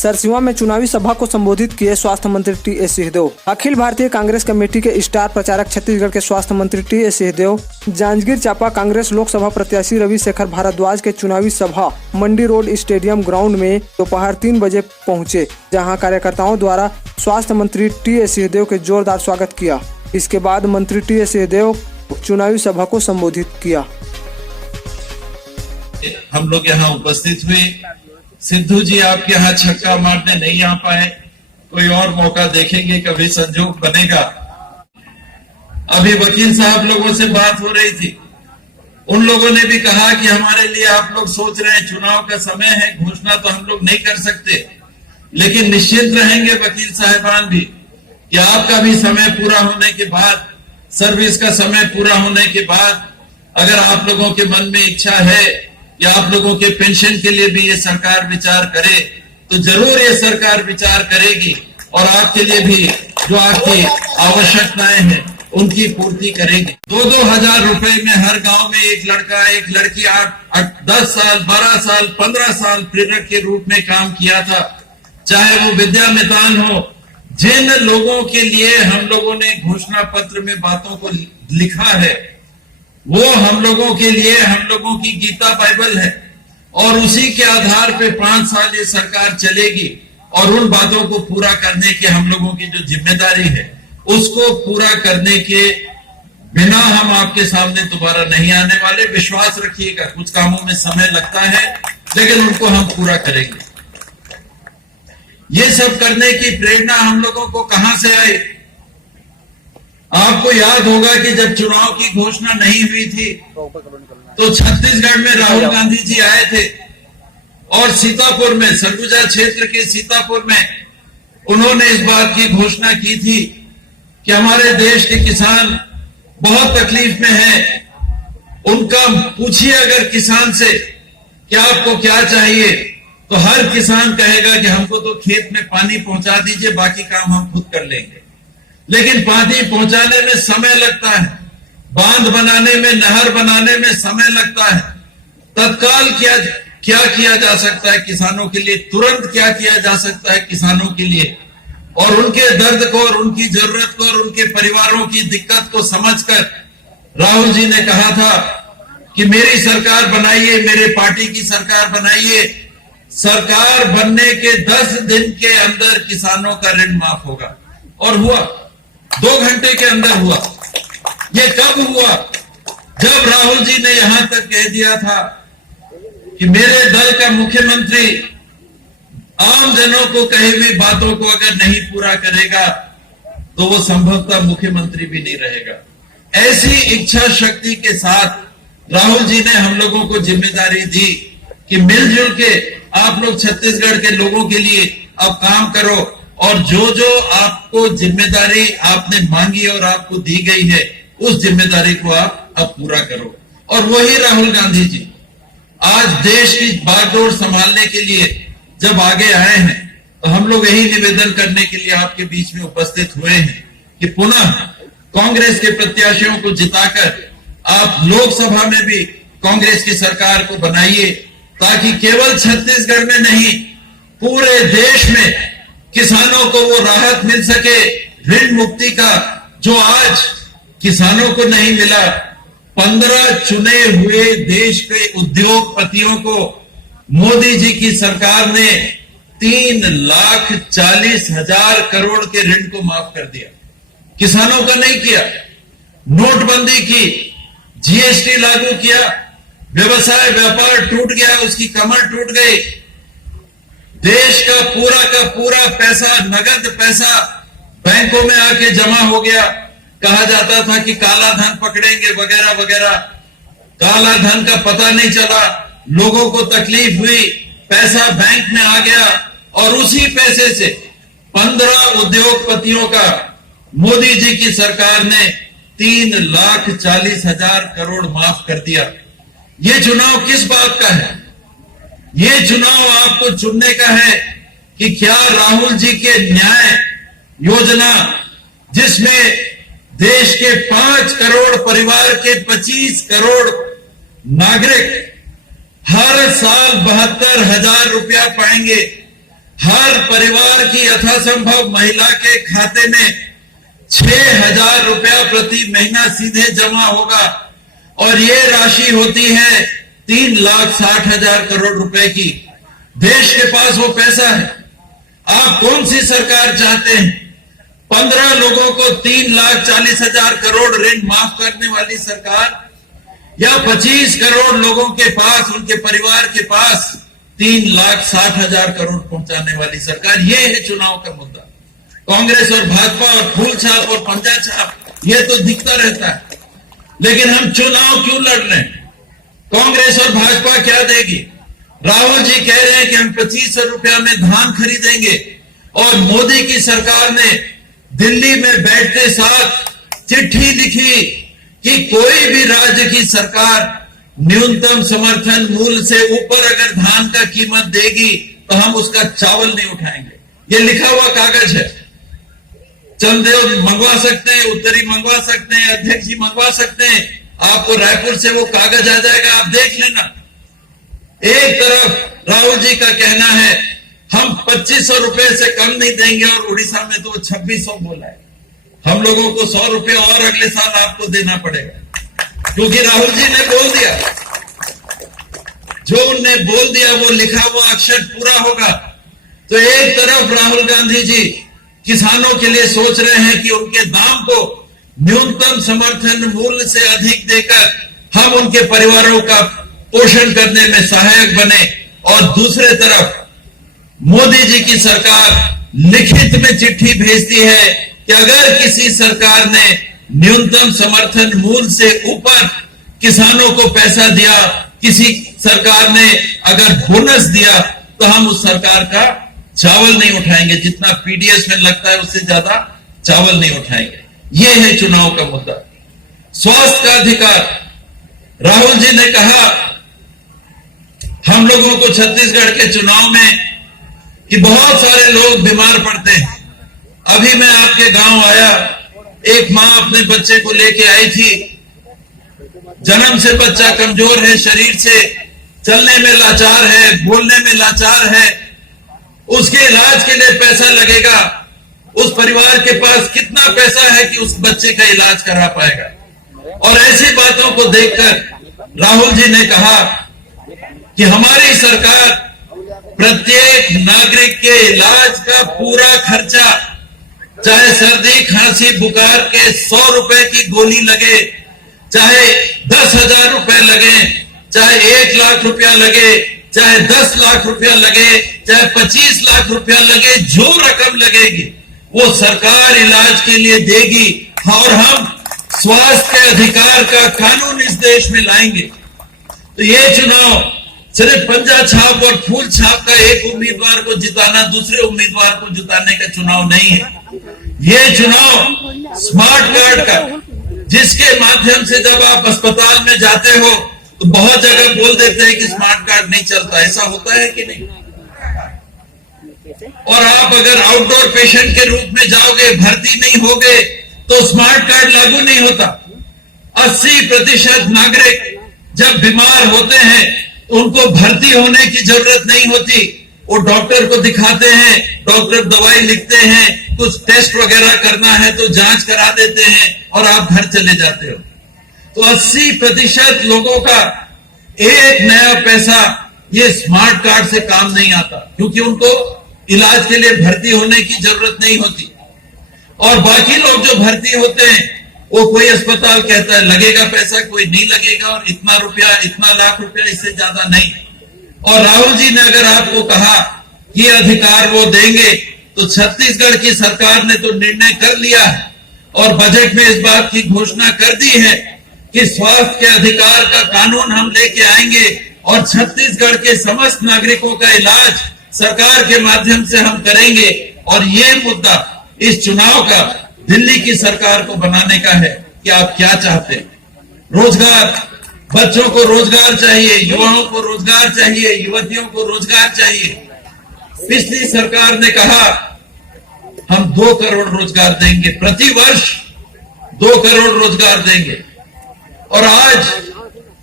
सरसीवा में चुनावी सभा को संबोधित किए स्वास्थ्य मंत्री टी.एस. सिंहदेव। अखिल भारतीय कांग्रेस कमेटी के स्टार प्रचारक छत्तीसगढ़ के स्वास्थ्य मंत्री टी.एस. सिंहदेव जांजगीर चांपा कांग्रेस लोकसभा प्रत्याशी रविशेखर भारद्वाज के चुनावी सभा मंडी रोड स्टेडियम ग्राउंड में दोपहर 3 बजे पहुंचे, जहां कार्यकर्ताओं द्वारा स्वास्थ्य मंत्री टी.एस. सिंहदेव के जोरदार स्वागत किया। इसके बाद मंत्री टी.एस. सिंहदेव चुनावी सभा को संबोधित किया। हम लोग यहाँ उपस्थित हुए। सिद्धू जी आपके यहाँ छक्का मारने नहीं आ पाए, कोई और मौका देखेंगे, कभी संजोग बनेगा। अभी वकील साहब लोगों से बात हो रही थी, उन लोगों ने भी कहा कि हमारे लिए आप लोग सोच रहे हैं चुनाव का समय है, घोषणा तो हम लोग नहीं कर सकते, लेकिन निश्चित रहेंगे वकील साहिबान भी कि आपका भी समय पूरा होने के बाद, सर्विस का समय पूरा होने के बाद, अगर आप लोगों के मन में इच्छा है या आप लोगों के पेंशन के लिए भी ये सरकार विचार करे, तो जरूर ये सरकार विचार करेगी और आपके लिए भी जो आपकी आवश्यकताएं हैं उनकी पूर्ति करेगी। 2-2 हजार रुपए में हर गांव में एक लड़का एक लड़की 10 साल 12 साल 15 साल प्रेरक के रूप में काम किया था, चाहे वो विद्या मितान हो। जिन लोगों के लिए हम लोगों ने घोषणा पत्र में बातों को लिखा है, वो हम लोगों के लिए हम लोगों की गीता बाइबल है, और उसी के आधार पे 5 साल ये सरकार चलेगी और उन बातों को पूरा करने की हम लोगों की जो जिम्मेदारी है उसको पूरा करने के बिना हम आपके सामने दोबारा नहीं आने वाले। विश्वास रखिएगा, कुछ कामों में समय लगता है लेकिन उनको हम पूरा करेंगे। ये सब करने की प्रेरणा हम लोगों को कहां से आई? आपको याद होगा कि जब चुनाव की घोषणा नहीं हुई थी तो छत्तीसगढ़ में राहुल गांधी जी आए थे और सीतापुर में, सरगुजा क्षेत्र के सीतापुर में उन्होंने इस बात की घोषणा की थी कि हमारे देश के किसान बहुत तकलीफ में हैं। उनका पूछिए अगर किसान से कि आपको क्या चाहिए, तो हर किसान कहेगा कि हमको तो खेत में पानी पहुंचा दीजिए, बाकी काम हम खुद कर लेंगे। लेकिन पानी पहुंचाने में समय लगता है, बांध बनाने में, नहर बनाने में समय लगता है। तत्काल क्या किया जा सकता है किसानों के लिए, तुरंत क्या किया जा सकता है किसानों के लिए, और उनके दर्द को और उनकी जरूरत को और उनके परिवारों की दिक्कत को समझकर राहुल जी ने कहा था कि मेरी सरकार बनाइए, मेरे पार्टी की सरकार बनाइए। सरकार बनने के 10 दिन के अंदर किसानों का ऋण माफ होगा, और हुआ। 2 घंटे के अंदर हुआ। ये कब हुआ? जब राहुल जी ने यहां तक कह दिया था कि मेरे दल का मुख्यमंत्री आम जनों को कही हुई बातों को अगर नहीं पूरा करेगा तो वो संभवतः मुख्यमंत्री भी नहीं रहेगा। ऐसी इच्छा शक्ति के साथ राहुल जी ने हम लोगों को जिम्मेदारी दी कि मिलजुल के आप लोग छत्तीसगढ़ के लोगों के लिए अब काम करो, और जो आपको जिम्मेदारी आपने मांगी और आपको दी गई है उस जिम्मेदारी को आप अब पूरा करो। और वही राहुल गांधी जी आज देश की बागडोर संभालने के लिए जब आगे आए हैं, तो हम लोग यही निवेदन करने के लिए आपके बीच में उपस्थित हुए हैं कि पुनः कांग्रेस के प्रत्याशियों को जिताकर आप लोकसभा में भी कांग्रेस की सरकार को बनाइए, ताकि केवल छत्तीसगढ़ में नहीं पूरे देश में किसानों को वो राहत मिल सके, ऋण मुक्ति का, जो आज किसानों को नहीं मिला। 15 चुने हुए देश के उद्योगपतियों को मोदी जी की सरकार ने 3,40,000 करोड़ के ऋण को माफ कर दिया, किसानों का नहीं किया। नोटबंदी की, जीएसटी लागू किया, व्यवसाय व्यापार टूट गया, उसकी कमर टूट गई। देश का पूरा पैसा, नगद पैसा बैंकों में आके जमा हो गया। कहा जाता था कि काला धन पकड़ेंगे वगैरह वगैरह, काला धन का पता नहीं चला, लोगों को तकलीफ हुई, पैसा बैंक में आ गया, और उसी पैसे से 15 उद्योगपतियों का मोदी जी की सरकार ने 3,40,000 करोड़ माफ कर दिया। ये चुनाव किस बात का है? ये चुनाव आपको चुनने का है कि क्या राहुल जी के न्याय योजना, जिसमें देश के 5 करोड़ परिवार के 25 करोड़ नागरिक हर साल 72,000 रुपया पाएंगे, हर परिवार की यथासंभव महिला के खाते में 6,000 रुपया प्रति महीना सीधे जमा होगा और ये राशि होती है 3,60,000 करोड़ रुपए की। देश के पास वो पैसा है। आप कौन सी सरकार चाहते हैं? 15 लोगों को 3,40,000 करोड़ ऋण माफ करने वाली सरकार, या 25 करोड़ लोगों के पास, उनके परिवार के पास 3,60,000 करोड़ पहुंचाने वाली सरकार? ये है चुनाव का मुद्दा। कांग्रेस और भाजपा और फूल छाप और पंजा छाप ये तो दिखता रहता है, लेकिन हम चुनाव क्यों लड़ रहे हैं? कांग्रेस और भाजपा क्या देगी? राहुल जी कह रहे हैं कि हम 2500 रुपया में धान खरीदेंगे, और मोदी की सरकार ने दिल्ली में बैठते साथ चिट्ठी लिखी कि कोई भी राज्य की सरकार न्यूनतम समर्थन मूल्य से ऊपर अगर धान का कीमत देगी तो हम उसका चावल नहीं उठाएंगे। ये लिखा हुआ कागज है। चंदेव मंगवा सकते हैं, उत्तरी मंगवा सकते हैं, अध्यक्ष जी मंगवा सकते हैं, आपको रायपुर से वो कागज आ जाएगा, आप देख लेना। एक तरफ राहुल जी का कहना है हम 2500 रुपए से कम नहीं देंगे, और उड़ीसा में तो 2600 बोला है। हम लोगों को 100 रुपए और अगले साल आपको देना पड़ेगा, क्योंकि राहुल जी ने बोल दिया, जो उनने बोल दिया वो लिखा हुआ अक्षर पूरा होगा। तो एक तरफ राहुल गांधी जी किसानों के लिए सोच रहे हैं कि उनके दाम को न्यूनतम समर्थन मूल्य से अधिक देकर हम उनके परिवारों का पोषण करने में सहायक बने, और दूसरे तरफ मोदी जी की सरकार लिखित में चिट्ठी भेजती है कि अगर किसी सरकार ने न्यूनतम समर्थन मूल्य से ऊपर किसानों को पैसा दिया, किसी सरकार ने अगर बोनस दिया, तो हम उस सरकार का चावल नहीं उठाएंगे, जितना पीडीएस में लगता है उससे ज्यादा चावल नहीं उठाएंगे। यह है चुनाव का मुद्दा। स्वास्थ्य का अधिकार, राहुल जी ने कहा हम लोगों को छत्तीसगढ़ के चुनाव में कि बहुत सारे लोग बीमार पड़ते हैं। अभी मैं आपके गांव आया, एक मां अपने बच्चे को लेके आई थी, जन्म से बच्चा कमजोर है, शरीर से चलने में लाचार है, बोलने में लाचार है, उसके इलाज के लिए पैसा लगेगा। उस परिवार के पास कितना पैसा है कि उस बच्चे का इलाज करा पाएगा? और ऐसी बातों को देखकर राहुल जी ने कहा कि हमारी सरकार प्रत्येक नागरिक के इलाज का पूरा खर्चा, चाहे सर्दी खांसी बुखार के 100 रुपए की गोली लगे, चाहे 10,000 रुपए लगे, चाहे 1 लाख रुपया लगे, चाहे 10 लाख रुपया लगे, चाहे 25 लाख रुपया लगे, जो रकम लगेगी वो सरकार इलाज के लिए देगी। और हम स्वास्थ्य के अधिकार का कानून इस देश में लाएंगे। तो ये चुनाव सिर्फ पंजा छाप और फूल छाप का एक उम्मीदवार को जिताना दूसरे उम्मीदवार को जिताने का चुनाव नहीं है। ये चुनाव स्मार्ट कार्ड का, जिसके माध्यम से जब आप अस्पताल में जाते हो तो बहुत जगह बोल देते हैं कि स्मार्ट कार्ड नहीं चलता। ऐसा होता है कि नहीं? और आप अगर आउटडोर पेशेंट के रूप में जाओगे, भर्ती नहीं होगे, तो स्मार्ट कार्ड लागू नहीं होता। 80% नागरिक जब बीमार होते हैं उनको भर्ती होने की जरूरत नहीं होती। वो डॉक्टर को दिखाते हैं, डॉक्टर दवाई लिखते हैं, कुछ टेस्ट वगैरह करना है तो जांच करा देते हैं और आप घर चले जाते हो। तो 80% लोगों का एक नया पैसा ये स्मार्ट कार्ड से काम नहीं आता, क्योंकि उनको इलाज के लिए भर्ती होने की जरूरत नहीं होती। और बाकी लोग जो भर्ती होते हैं वो कोई अस्पताल कहता है लगेगा पैसा, कोई नहीं लगेगा, और इतना रुपया, इतना लाख रुपया, इससे ज्यादा नहीं। और राहुल जी ने अगर आपको कहा ये अधिकार वो देंगे, तो छत्तीसगढ़ की सरकार ने तो निर्णय कर लिया है और बजट में इस बात की घोषणा कर दी है कि स्वास्थ्य के अधिकार का कानून हम लेके आएंगे और छत्तीसगढ़ के समस्त नागरिकों का इलाज सरकार के माध्यम से हम करेंगे। और ये मुद्दा इस चुनाव का दिल्ली की सरकार को बनाने का है कि आप क्या चाहते हैं। रोजगार, बच्चों को रोजगार चाहिए, युवाओं को रोजगार चाहिए, युवतियों को रोजगार चाहिए। पिछली सरकार ने कहा हम 2 करोड़ रोजगार देंगे, प्रति वर्ष 2 करोड़ रोजगार देंगे। और आज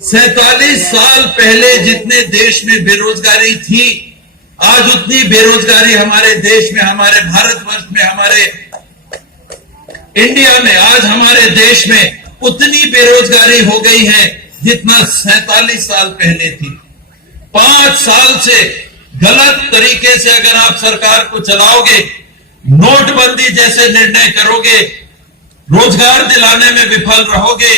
47 साल पहले जितने देश में बेरोजगारी थी, आज उतनी बेरोजगारी हमारे देश में, हमारे भारतवर्ष में, हमारे इंडिया में, आज हमारे देश में उतनी बेरोजगारी हो गई है जितना 47 साल पहले थी। 5 साल से गलत तरीके से अगर आप सरकार को चलाओगे, नोटबंदी जैसे निर्णय करोगे, रोजगार दिलाने में विफल रहोगे,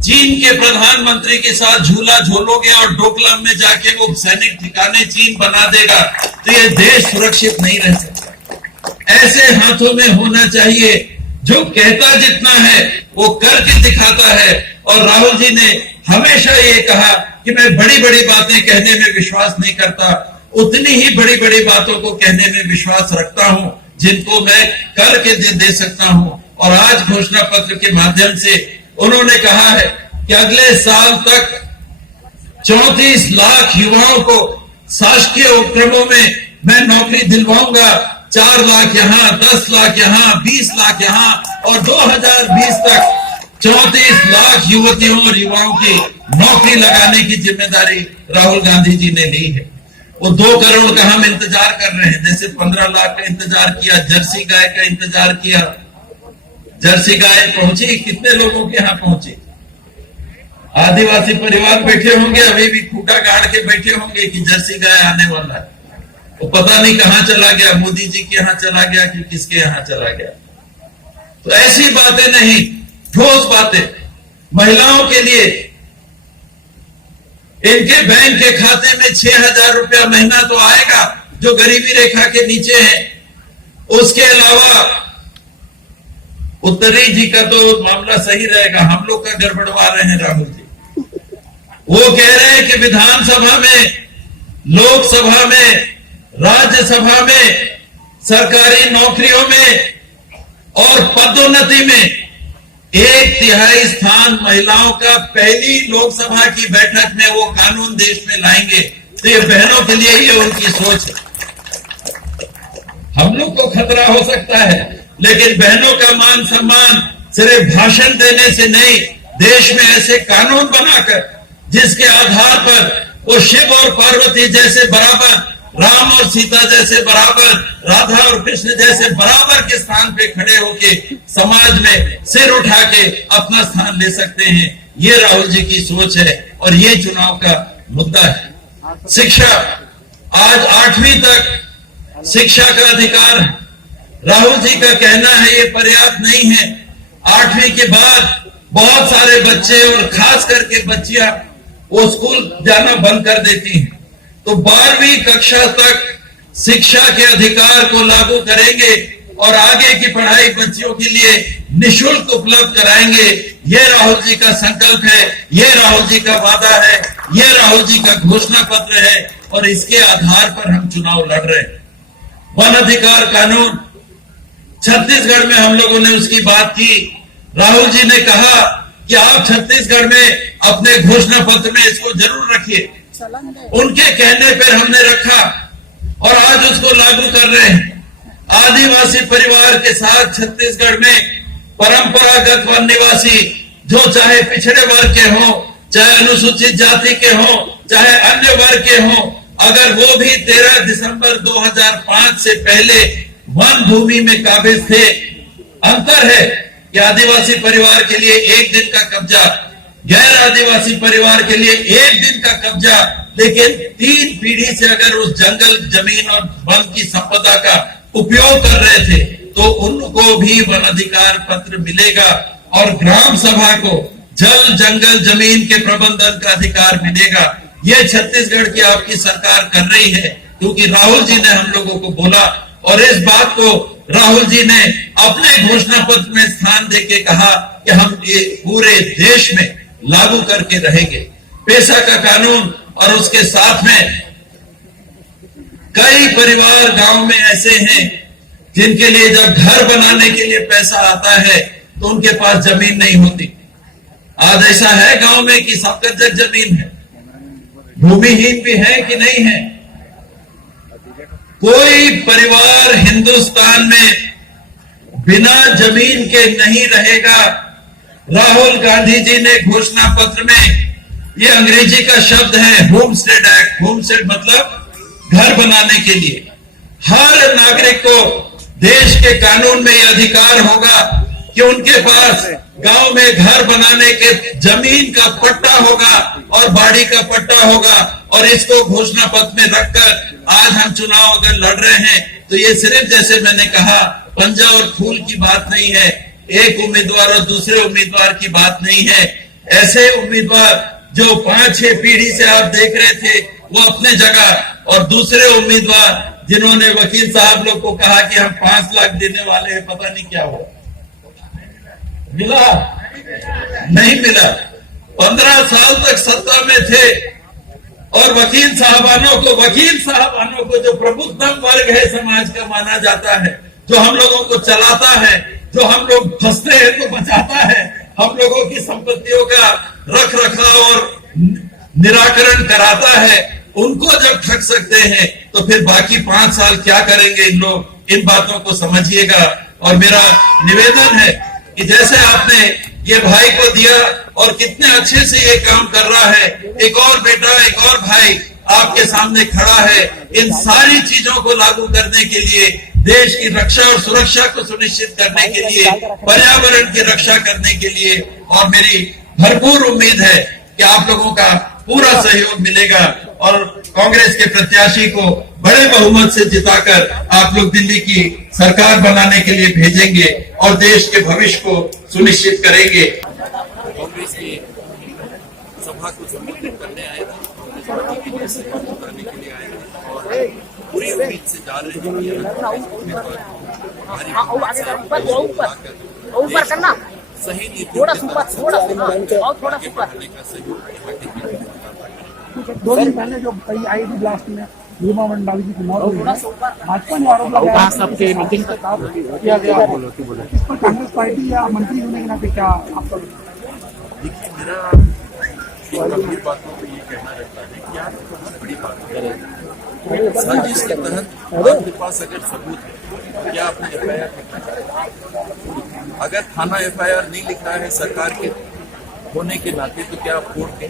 चीन के प्रधानमंत्री के साथ झूला झूलोगे और डोकलाम में जाके वो सैनिक ठिकाने चीन बना देगा, तो ये देश सुरक्षित नहीं रह सकता। ऐसे हाथों में होना चाहिए जो कहता जितना है वो करके दिखाता है। और राहुल जी ने हमेशा ये कहा कि मैं बड़ी बड़ी बातें कहने में विश्वास नहीं करता, उतनी ही बड़ी बड़ी बातों को कहने में विश्वास रखता हूं जिनको मैं करके दे सकता हूं। और आज घोषणा पत्र के माध्यम से उन्होंने कहा है कि अगले साल तक 34 लाख युवाओं को शासकीय उपक्रमों में मैं नौकरी दिलवाऊंगा। 4 लाख यहाँ, 10 लाख यहाँ, 20 लाख यहाँ, और 2020 तक 34 लाख युवतियों और युवाओं की नौकरी लगाने की जिम्मेदारी राहुल गांधी जी ने ली है। वो 2 करोड़ का हम इंतजार कर रहे हैं, जैसे 15 लाख का इंतजार किया, जर्सी गाय का इंतजार किया। जर्सी गाय पहुंची, कितने लोगों के यहाँ पहुंची? आदिवासी परिवार बैठे होंगे, अभी भी खूटा गाड़ के बैठे होंगे कि जर्सी गाय आने वाला है। वो पता नहीं कहां चला गया, मोदी जी के यहाँ चला गया कि किसके यहाँ चला गया। तो ऐसी बातें नहीं, ठोस बातें। महिलाओं के लिए इनके बैंक के खाते में 6,000 रुपया महीना तो आएगा जो गरीबी रेखा के नीचे है। उसके अलावा उत्तरी जी का तो मामला सही रहेगा, हम लोग का गड़बड़वा रहे हैं राहुल जी। वो कह रहे हैं कि विधानसभा में, लोकसभा में, राज्यसभा में, सरकारी नौकरियों में और पदोन्नति में 1/3 स्थान महिलाओं का पहली लोकसभा की बैठक में वो कानून देश में लाएंगे। तो ये बहनों के लिए ये उनकी सोच है। हम लोग को खतरा हो सकता है, लेकिन बहनों का मान सम्मान सिर्फ भाषण देने से नहीं, देश में ऐसे कानून बनाकर जिसके आधार पर वो शिव और पार्वती जैसे बराबर, राम और सीता जैसे बराबर, राधा और कृष्ण जैसे बराबर के स्थान पे खड़े होके समाज में सिर उठा के अपना स्थान ले सकते हैं। ये राहुल जी की सोच है और ये चुनाव का मुद्दा है। शिक्षा, आज 8वीं तक शिक्षा का अधिकार है। राहुल जी का कहना है ये पर्याप्त नहीं है। 8वीं के बाद बहुत सारे बच्चे और खास करके बच्चियां वो स्कूल जाना बंद कर देती हैं। तो 12वीं कक्षा तक शिक्षा के अधिकार को लागू करेंगे और आगे की पढ़ाई बच्चियों के लिए निःशुल्क उपलब्ध कराएंगे। ये राहुल जी का संकल्प है, ये राहुल जी का वादा है, ये राहुल जी का घोषणा पत्र है और इसके आधार पर हम चुनाव लड़ रहे हैं। वन अधिकार कानून, छत्तीसगढ़ में हम लोगों ने उसकी बात की। राहुल जी ने कहा कि आप छत्तीसगढ़ में अपने घोषणा पत्र में इसको जरूर रखिए। उनके कहने पर हमने रखा और आज उसको लागू कर रहे हैं। आदिवासी परिवार के साथ छत्तीसगढ़ में परंपरागत वन निवासी, जो चाहे पिछड़े वर्ग के हों, चाहे अनुसूचित जाति के हों, चाहे अन्य वर्ग के हों, अगर वो भी 13 दिसंबर 2005 से पहले वन भूमि में काबिज थे। अंतर है कि आदिवासी परिवार के लिए 1 दिन का कब्जा, गैर आदिवासी परिवार के लिए 1 दिन का कब्जा, लेकिन 3 पीढ़ी से अगर उस जंगल, जमीन और वन की संपदा का उपयोग कर रहे थे तो उनको भी वन अधिकार पत्र मिलेगा और ग्राम सभा को जल, जंगल, जमीन के प्रबंधन का अधिकार मिलेगा। ये छत्तीसगढ़ की आपकी सरकार कर रही है क्योंकि राहुल जी ने हम लोगों को बोला और इस बात को राहुल जी ने अपने घोषणा पत्र में स्थान देके कहा कि हम ये पूरे देश में लागू करके रहेंगे। पेशा का कानून और उसके साथ में कई परिवार गांव में ऐसे हैं जिनके लिए जब घर बनाने के लिए पैसा आता है तो उनके पास जमीन नहीं होती। आज ऐसा है गांव में कि सबका जमीन है, भूमिहीन भी है कि नहीं है। कोई परिवार हिंदुस्तान में बिना जमीन के नहीं रहेगा। राहुल गांधी जी ने घोषणा पत्र में, ये अंग्रेजी का शब्द है होमस्टेड एक्ट, होमस्टेड मतलब घर बनाने के लिए। हर नागरिक को देश के कानून में यह अधिकार होगा कि उनके पास गांव में घर बनाने के जमीन का पट्टा होगा और बाड़ी का पट्टा होगा। और इसको घोषणा पत्र में रखकर आज हम चुनाव अगर लड़ रहे हैं तो ये सिर्फ जैसे मैंने कहा पंजा और फूल की बात नहीं है, एक उम्मीदवार और दूसरे उम्मीदवार की बात नहीं है। ऐसे उम्मीदवार जो 5-6 पीढ़ी से आप देख रहे थे वो अपने जगह, और दूसरे उम्मीदवार जिन्होंने वकील साहब लोग को कहा कि हम 5 लाख देने वाले हैं, पता नहीं क्या हुआ, मिला नहीं मिला। 15 साल तक सत्ता में थे और वकील साहबानों को जो प्रबुद्धतम वर्ग है समाज का माना जाता है, जो हम लोगों को चलाता है, जो हम लोग फंसते हैं तो बचाता है, हम लोगों की संपत्तियों का रख रखाव और निराकरण कराता है, उनको जब ठग सकते हैं तो फिर बाकी 5 साल क्या करेंगे इन लोग। इन बातों को समझिएगा। और मेरा निवेदन है कि जैसे आपने ये भाई को दिया और कितने अच्छे से ये काम कर रहा है, एक और बेटा, एक और भाई आपके सामने खड़ा है। इन सारी चीजों को लागू करने के लिए, देश की रक्षा और सुरक्षा को सुनिश्चित करने के लिए, पर्यावरण की रक्षा करने के लिए, और मेरी भरपूर उम्मीद है कि आप लोगों का पूरा सहयोग मिलेगा और कांग्रेस के प्रत्याशी को बड़े बहुमत से जिताकर आप लोग दिल्ली की सरकार बनाने के लिए भेजेंगे और देश के भविष्य को सुनिश्चित करेंगे। कांग्रेस की सभा को संबोधित करने आए थे, पार्टी की सभा को करने के लिए आए थे और पूरी उम्मीद से जा रहे हैं सही नीति थोड़ा सुपर बढ़ाने का सहयोग। 2 दिन पहले जो कई आई थी ब्लास्ट में भीमा मंडावी की मौत हुई है, भाजपा ने आरोप लगाया सबके मीटिंग किया गया। इस पर कांग्रेस पार्टी या मंत्री होने के नाते क्या आपका? देखिए, मेरा गंभीर बातों पर ये कहना रहता है कि आप बहुत बड़ी बात करें। साजिश के तहत आपके पास अगर सबूत है, क्या आपने FIR लिखा? अगर थाना FIR नहीं लिखा है सरकार के होने के नाते, तो क्या आप कोर्ट के?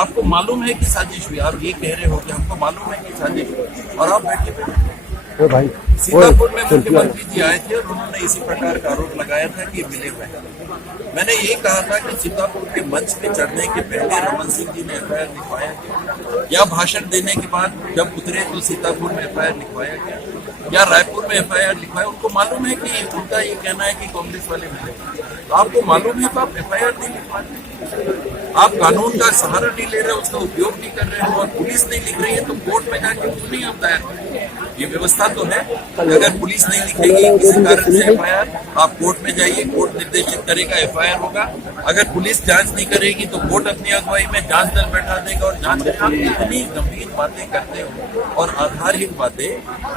आपको मालूम है कि साजिश हुई, आप ये कह रहे हो कि हमको मालूम है कि साजिश हुई, और आप बैठे सीतापुर में मुख्यमंत्री जी आए थे और उन्होंने इसी प्रकार का आरोप लगाया था कि मिले हुए हैं। मैंने ये कहा था कि सीतापुर के मंच पे चढ़ने के पहले रमन सिंह जी ने FIR लिखवाया गया, या भाषण देने के बाद जब उतरे तो सीतापुर में FIR लिखवाया गया, या रायपुर में FIR लिखवाया? उनको मालूम है कि उनका ये कहना है कि कांग्रेस वाले मिले, तो आपको मालूम है तो आप FIR नहीं लिखवाते, आप कानून का सहारा नहीं ले रहे, उसका उपयोग नहीं कर रहे हो, और पुलिस नहीं लिख रही है तो कोर्ट में जाके क्यों नहीं आप दायर करेंगे? ये व्यवस्था तो है। अगर पुलिस नहीं लिखेगी किसी कारण से FIR, आप कोर्ट में जाइए, कोर्ट निर्देशित करेगा, FIR होगा। अगर पुलिस जांच नहीं करेगी तो कोर्ट अपनी अगुवाई में जांच दल बैठा देगा और जांच करेगा। आप इतनी गंभीर बातें करते हो और आधारहीन बातें।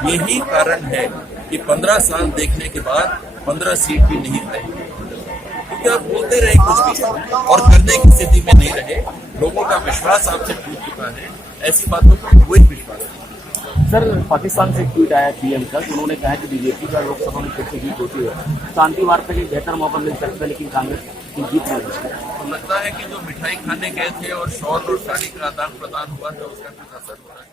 यही कारण है कि 15 साल देखने के बाद 15 सीट भी नहीं रही, क्योंकि आप बोलते रहे कुछ भी और करने की स्थिति में नहीं रहे। लोगों का विश्वास आपसे टूट चुका है, ऐसी बातों पर कोई विश्वास नहीं। सर, पाकिस्तान से एक ट्वीट आया PM का, उन्होंने कहा कि बीजेपी का लोकसभा में फिर से जीत होती है, शांति वार्ता के बेहतर मौका मिल सकता है, लेकिन कांग्रेस की जीत नहीं होती। तो लगता है कि जो मिठाई खाने गए थे और शॉल और साड़ी का आदान प्रदान हुआ था उसका कुछ असर हो रहा है।